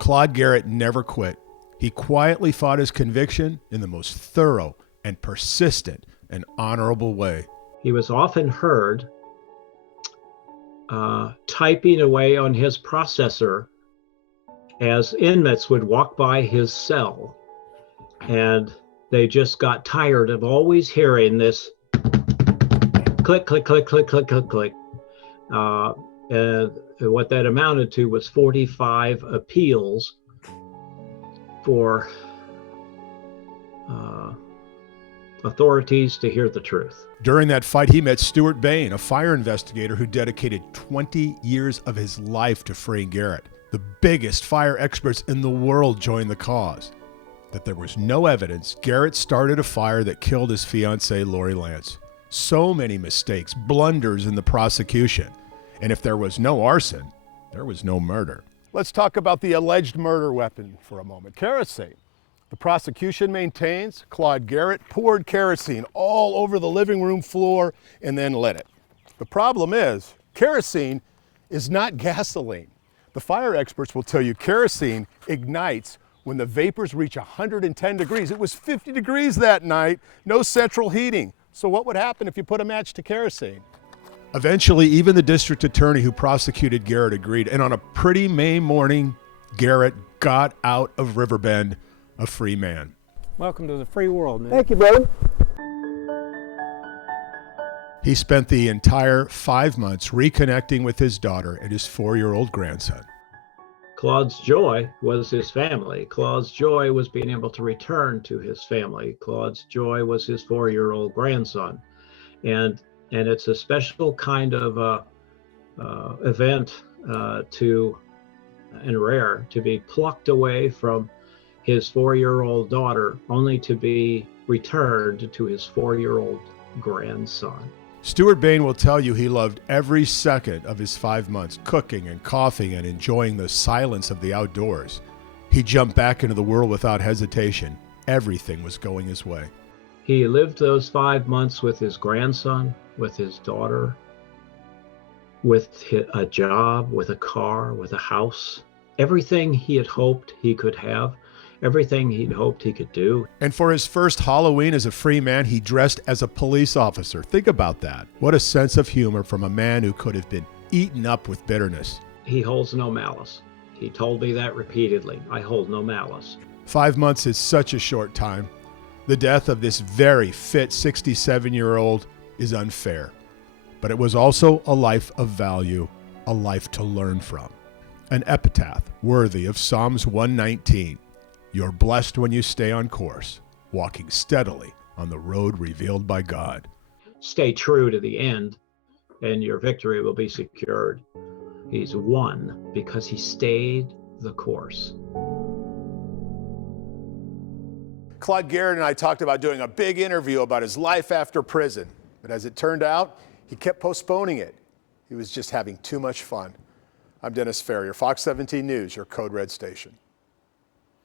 Claude Garrett never quit. He quietly fought his conviction in the most thorough and persistent and honorable way. He was often heard typing away on his processor as inmates would walk by his cell, and they just got tired of always hearing this click, click, click, click, click, click, click. And what that amounted to was 45 appeals for authorities to hear the truth. During that fight, he met Stuart Bain, a fire investigator who dedicated 20 years of his life to freeing Garrett. The biggest fire experts in the world joined the cause. That there was no evidence Garrett started a fire that killed his fiancée, Lori Lance. So many mistakes, blunders in the prosecution. And if there was no arson, there was no murder. Let's talk about the alleged murder weapon for a moment, kerosene. The prosecution maintains Claude Garrett poured kerosene all over the living room floor and then lit it. The problem is, kerosene is not gasoline. The fire experts will tell you kerosene ignites when the vapors reach 110 degrees. It was 50 degrees that night, no central heating. So what would happen if you put a match to kerosene? Eventually, even the district attorney who prosecuted Garrett agreed, and on a pretty May morning, Garrett got out of Riverbend a free man. Welcome to the free world, man. Thank you, brother. He spent the entire 5 months reconnecting with his daughter and his 4-year-old grandson. Claude's joy was his family. Claude's joy was being able to return to his family. Claude's joy was his 4-year-old grandson. And it's a special kind of event and rare to be plucked away from his 4-year-old daughter, only to be returned to his 4-year-old grandson. Stuart Bain will tell you he loved every second of his 5 months, cooking and coughing and enjoying the silence of the outdoors. He jumped back into the world without hesitation. Everything was going his way. He lived those 5 months with his grandson, with his daughter, with a job, with a car, with a house. Everything he had hoped he could have, everything he'd hoped he could do. And for his first Halloween as a free man, he dressed as a police officer. Think about that. What a sense of humor from a man who could have been eaten up with bitterness. He holds no malice. He told me that repeatedly. I hold no malice. 5 months is such a short time. The death of this very fit 67-year-old is unfair. But it was also a life of value, a life to learn from. An epitaph worthy of Psalms 119. You're blessed when you stay on course, walking steadily on the road revealed by God. Stay true to the end, and your victory will be secured. He's won because he stayed the course. Claude Garrett and I talked about doing a big interview about his life after prison, but as it turned out, he kept postponing it. He was just having too much fun. I'm Dennis Ferrier, Fox 17 News, your Code Red station.